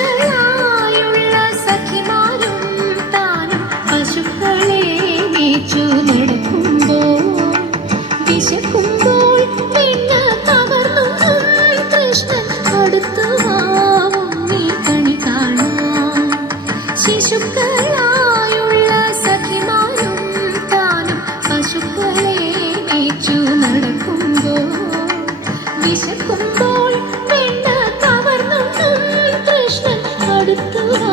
ശിശുക്കളായുള്ള സഖിമാരും താനും പശുക്കളെ മേച്ചു നടക്കുമ്പോൾ വിശക്കുമ്പോൾ പിന്നെ കവർന്നും കൃഷ്ണൻ അടുത്തുവാവും നീ കണി കാണാൻ. ശിശുക്കളായുള്ള സഖിമാരും താനും പശുക്കളെ മേച്ചു നടക്കുമ്പോൾ വിശക്കുമ്പോൾ പിന്നെ കവർന്നും കൃഷ്ണൻ അടുത്തുവാ